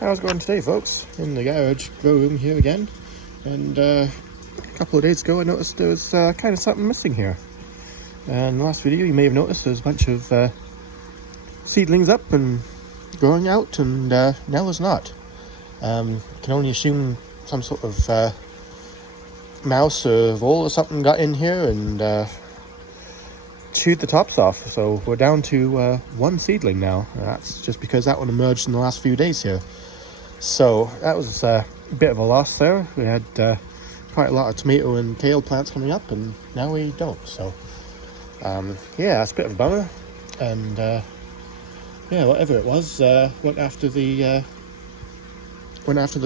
How's it going today, folks? In the garage grow room here again, and a couple of days ago I noticed there was kind of something missing here. And in the last video you may have noticed there's a bunch of seedlings up and growing out, and now there's not. Can only assume some sort of mouse or vole or something got in here and chewed the tops off. So we're down to one seedling now. That's just because that one emerged in the last few days here. So that was a bit of a loss there. We had quite a lot of tomato and kale plants coming up, and now we don't. So yeah, that's a bit of a bummer. And yeah, whatever it was, went after the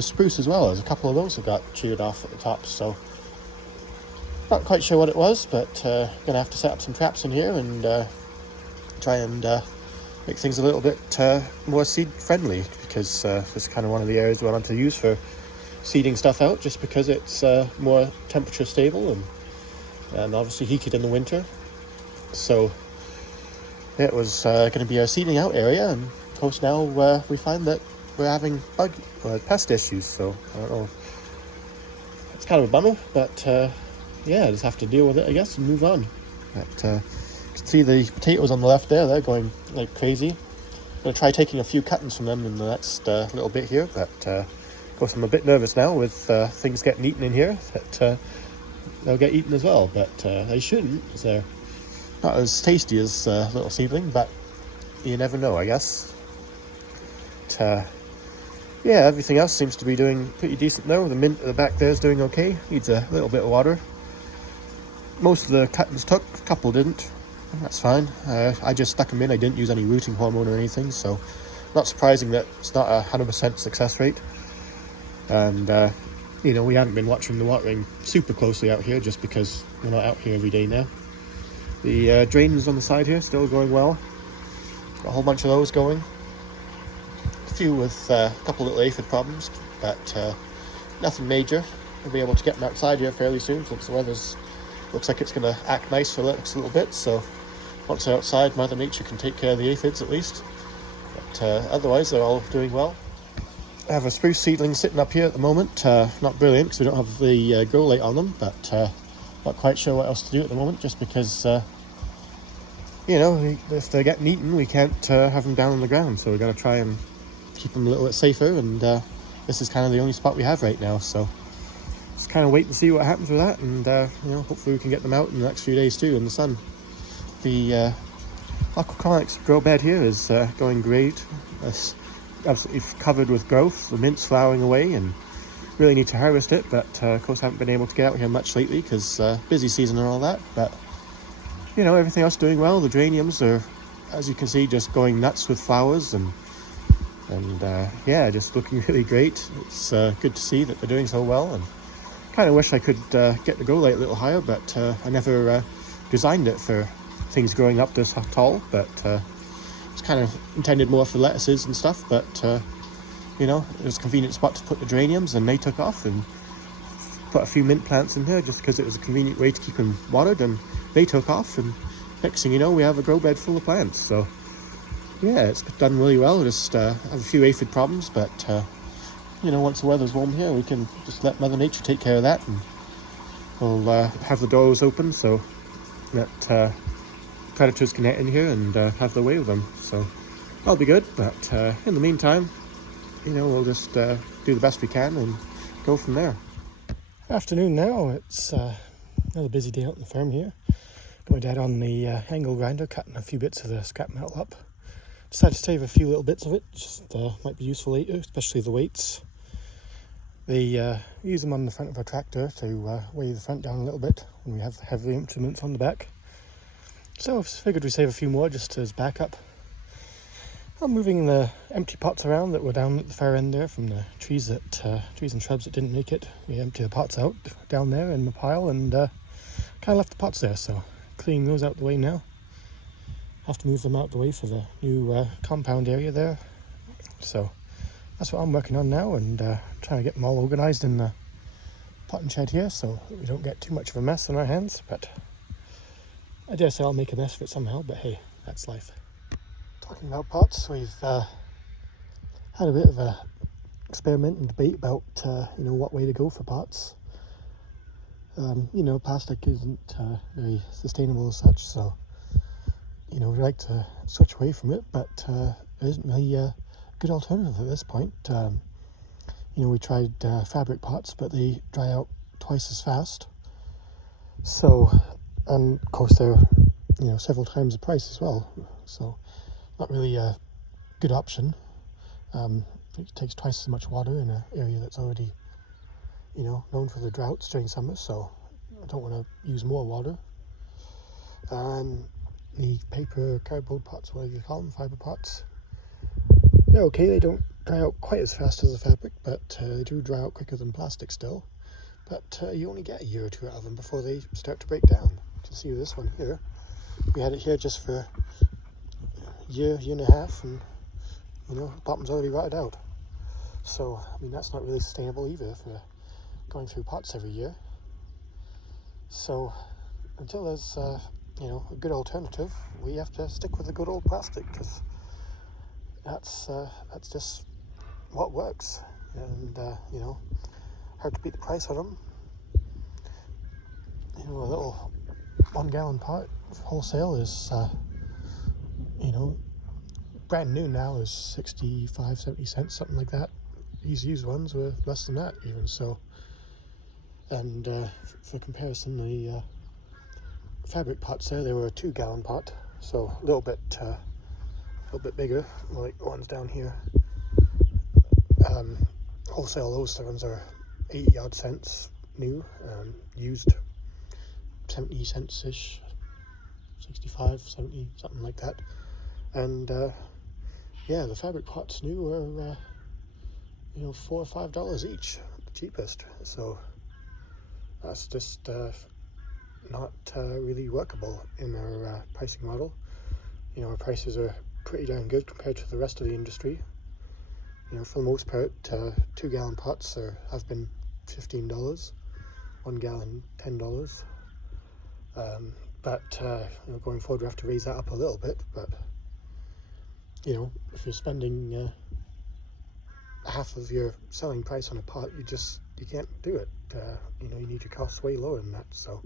spruce as well. There's a couple of those that got chewed off at the top. So not quite sure what it was, but gonna have to set up some traps in here and try and make things a little bit more seed friendly, because it's kind of one of the areas we want to use for seeding stuff out, just because it's more temperature stable and obviously heated in the winter. So it was going to be our seeding out area, and of course now we find that we're having bug or pest issues. So I don't know, it's kind of a bummer, but yeah, just have to deal with it, I guess, and move on. But you can see the potatoes on the left there, they're going like crazy. I'm going to try taking a few cuttings from them in the next little bit here, but of course I'm a bit nervous now with things getting eaten in here, that they'll get eaten as well, but they shouldn't, because they're not as tasty as little seedling, but you never know, I guess. But, yeah, everything else seems to be doing pretty decent though. The mint at the back there is doing okay, needs a little bit of water. Most of the cuttings took, a couple didn't. That's fine. I just stuck them in. I didn't use any rooting hormone or anything, so not surprising that it's not a 100% success rate. And you know, we haven't been watching the watering super closely out here, just because we're not out here every day now. The drains on the side here still going well. Got a whole bunch of those going. A few with a couple little aphid problems, but nothing major. We'll be able to get them outside here fairly soon, since the weather's looks like it's going to act nice for the next little bit. So once they're outside, Mother Nature can take care of the aphids at least. But otherwise, they're all doing well. I have a spruce seedling sitting up here at the moment. Not brilliant, because we don't have the grow light on them, but not quite sure what else to do at the moment, just because, you know, if they're getting eaten, we can't have them down on the ground. So we're going to try and keep them a little bit safer, and this is kind of the only spot we have right now. So just kind of wait and see what happens with that, and you know, hopefully we can get them out in the next few days too in the sun. The aquaponics grow bed here is going great. It's absolutely covered with growth. The mint's flowering away, and really need to harvest it, but of course I haven't been able to get out here much lately because busy season and all that. But you know, everything else doing well. The geraniums are, as you can see, just going nuts with flowers, and yeah, just looking really great. It's good to see that they're doing so well, and kind of wish I could get the grow light a little higher, but I never designed it for things growing up this tall. But it's kind of intended more for lettuces and stuff, but you know, it was a convenient spot to put the geraniums, and they took off, and put a few mint plants in here just because it was a convenient way to keep them watered, and they took off, and next thing you know, we have a grow bed full of plants. So yeah, it's done really well. Just have a few aphid problems, but you know, once the weather's warm here, we can just let Mother Nature take care of that, and we'll have the doors open so that predators can get in here and have their way with them. So that'll be good, but in the meantime, you know, we'll just do the best we can and go from there. Afternoon now, it's another busy day out on the farm here. Got my dad on the angle grinder, cutting a few bits of the scrap metal up. Decided to save a few little bits of it, just might be useful later, especially the weights. They use them on the front of a tractor to weigh the front down a little bit when we have heavy implements on the back. So I figured we'd save a few more just as backup. I'm moving the empty pots around that were down at the far end there from the trees and shrubs that didn't make it. We empty the pots out down there in the pile, and kind of left the pots there, so cleaning those out the way now. Have to move them out the way for the new compound area there. So that's what I'm working on now, and trying to get them all organised in the potting shed here so that we don't get too much of a mess on our hands. But I dare say I'll make a mess of it somehow, but hey, that's life. Talking about pots, we've had a bit of a experiment and debate about you know, what way to go for pots. You know, plastic isn't very sustainable as such, so you know, we like to switch away from it, but there isn't really a good alternative at this point. You know, we tried fabric pots, but they dry out twice as fast. So, and of course they're, you know, several times the price as well. So, not really a good option. It takes twice as much water in an area that's already, you know, known for the droughts during summer. So, I don't want to use more water. And the paper, cardboard pots, whatever you call them, fiber pots, they're okay. They don't dry out quite as fast as the fabric, but they do dry out quicker than plastic still. But you only get a year or two out of them before they start to break down. You can see this one here. We had it here just for a year and a half, and you know, the bottom's already rotted out. So, I mean, that's not really sustainable either if we're going through pots every year. So, until there's you know, a good alternative, we have to stick with the good old plastic, because that's just what works. And you know, hard to beat the price on them. You know, a little 1 gallon pot wholesale is you know, brand new now is 65, 70 cents, something like that. These used ones were less than that even. So, and for comparison, the fabric pots there, they were a 2 gallon pot, so a little bit bigger, like the ones down here. Wholesale, those ones are 80 odd cents new, used 70 cents ish, 65, 70, something like that. And yeah, the fabric pots new were you know, $4 or $5 each, the cheapest. So that's just not really workable in our pricing model. You know, our prices are pretty darn good compared to the rest of the industry. You know, for the most part, 2 gallon pots have been $15, 1 gallon $10. But you know, going forward, we have to raise that up a little bit. But you know, if you're spending half of your selling price on a pot, you can't do it. You know, you need your costs way lower than that. So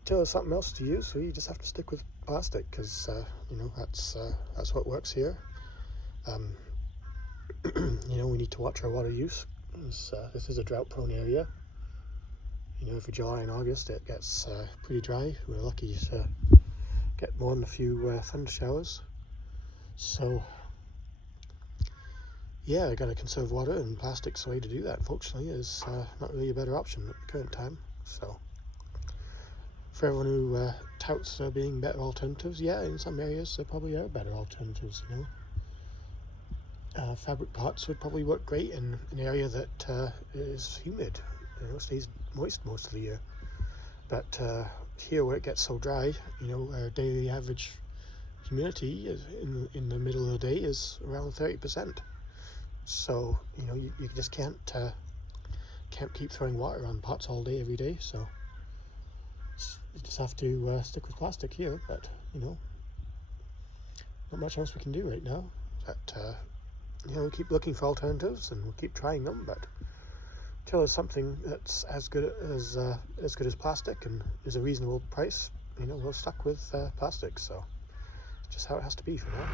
until there's something else to use, we just have to stick with plastic, because you know, that's what works here. You know, we need to watch our water use. This is a drought-prone area. You know, for July and August it gets pretty dry. We're lucky to get more than a few thunder showers. So yeah, I gotta conserve water, and plastic's the way to do that. Unfortunately, is not really a better option at the current time. So for everyone who touts there being better alternatives, yeah, in some areas there probably are better alternatives. You know, fabric pots would probably work great in an area that is humid, you know, stays moist most of the year. But here, where it gets so dry, you know, our daily average humidity is in the middle of the day is around 30%. So you know, you just can't keep throwing water on pots all day every day. So you just have to stick with plastic here. But you know, not much else we can do right now. But you know, we keep looking for alternatives, and we'll keep trying them. But until there's something that's as good as plastic and is a reasonable price, you know, we're stuck with plastic. So it's just how it has to be for now.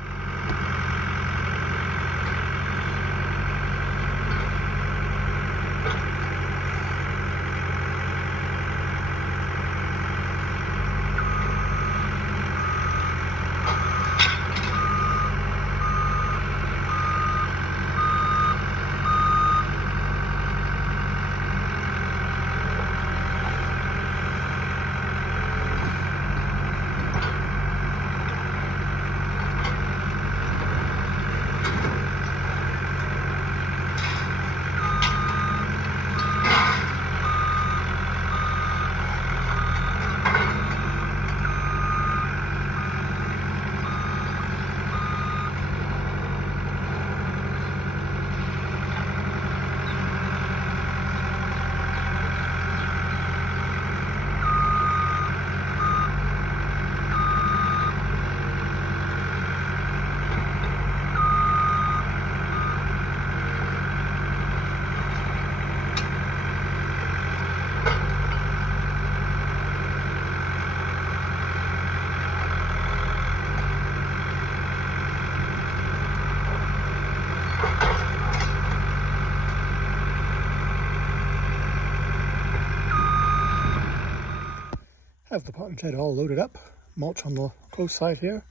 have the potting shed all loaded up. Mulch on the close side here,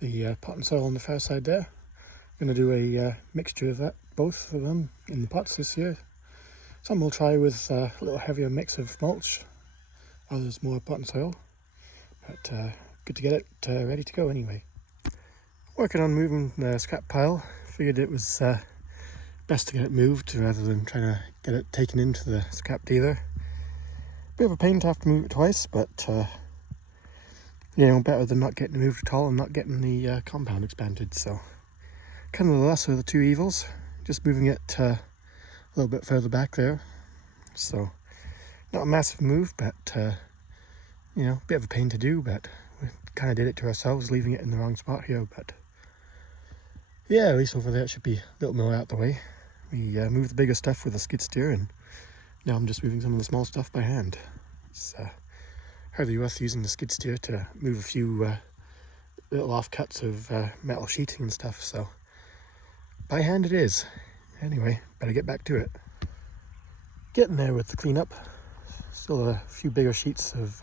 the potting soil on the far side there. I'm going to do a mixture of that, both of them in the pots this year. Some we'll try with a little heavier mix of mulch, others more potting soil, but good to get it ready to go anyway. Working on moving the scrap pile, figured it was best to get it moved rather than trying to get it taken into the scrap dealer. Bit of a pain to have to move it twice, but you know, better than not getting it moved at all and not getting the compound expanded. So kind of the lesser of the two evils, just moving it a little bit further back there. So not a massive move, but you know, a bit of a pain to do, but we kind of did it to ourselves, leaving it in the wrong spot here. But yeah, at least over there it should be a little more out the way. We moved the bigger stuff with a skid steer, and now I'm just moving some of the small stuff by hand. It's hardly worth using the skid steer to move a few little offcuts of metal sheeting and stuff, so by hand it is. Anyway, better get back to it. Getting there with the cleanup. Still a few bigger sheets of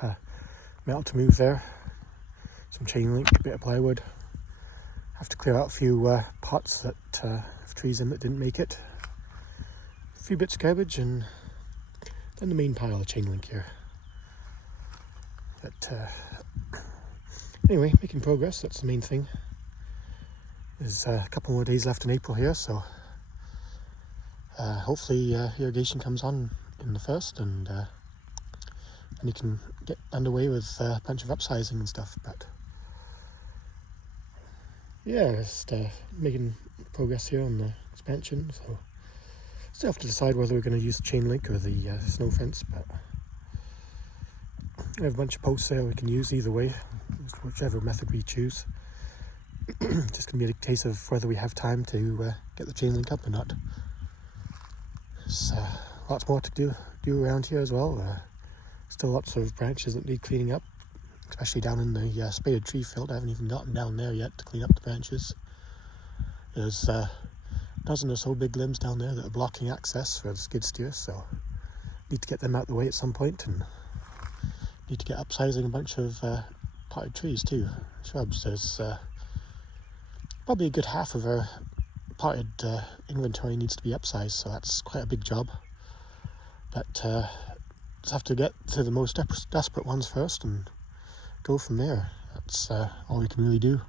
metal to move there. Some chain link, a bit of plywood. Have to clear out a few pots that have trees in that didn't make it. A few bits of garbage, and then the main pile of chain link here. But anyway, making progress, that's the main thing. There's a couple more days left in April here, so hopefully irrigation comes on in the 1st, and you can get underway with a bunch of upsizing and stuff. But yeah, just making progress here on the expansion, so still have to decide whether we're going to use the chain link or the snow fence, but we have a bunch of posts there we can use either way, whichever method we choose. Just going to be a case of whether we have time to get the chain link up or not. There's lots more to do around here as well. Still lots of branches that need cleaning up, especially down in the spaded tree field. I haven't even gotten down there yet to clean up the branches. There's a dozen or so big limbs down there that are blocking access for the skid steer, so need to get them out the way at some point, and need to get upsizing a bunch of potted trees too, shrubs. There's probably a good half of our potted inventory needs to be upsized, so that's quite a big job. But just have to get to the most desperate ones first and go from there. That's all we can really do.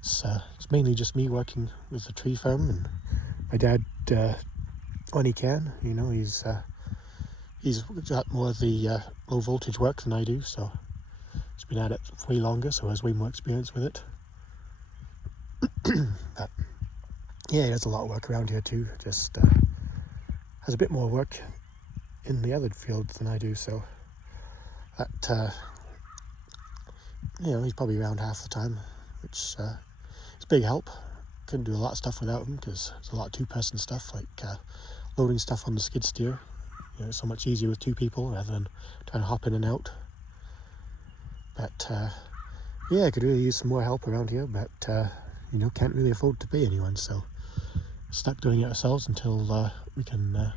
It's mainly just me working with the tree farm, and my dad, when he can, you know, he's got more of the low voltage work than I do, so he's been at it way longer, so has way more experience with it. But yeah, he does a lot of work around here too. Just has a bit more work in the other field than I do, so that you know, he's probably around half the time, which is a big help. Couldn't do a lot of stuff without him, because there's a lot of two-person stuff, like loading stuff on the skid steer. You know, it's so much easier with two people rather than trying to hop in and out. But yeah, I could really use some more help around here, but you know, can't really afford to pay anyone, so stuck doing it ourselves until we can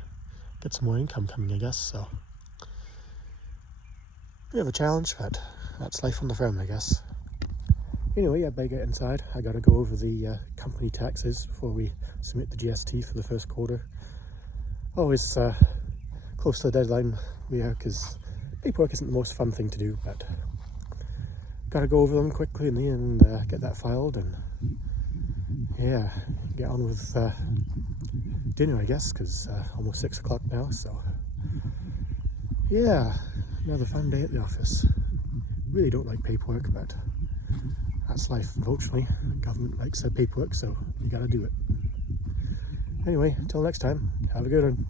get some more income coming, I guess. So bit of a challenge, but that's life on the farm, I guess. Anyway, I better get inside. I gotta go over the company taxes before we submit the GST for the first quarter. Always close to the deadline we are, because paperwork isn't the most fun thing to do, but gotta go over them quickly and get that filed, and yeah, get on with dinner, I guess, because almost 6 o'clock now. So yeah, another fun day at the office. Really don't like paperwork, but that's life, unfortunately. The government likes their paperwork, so you gotta do it. Anyway, until next time, have a good one.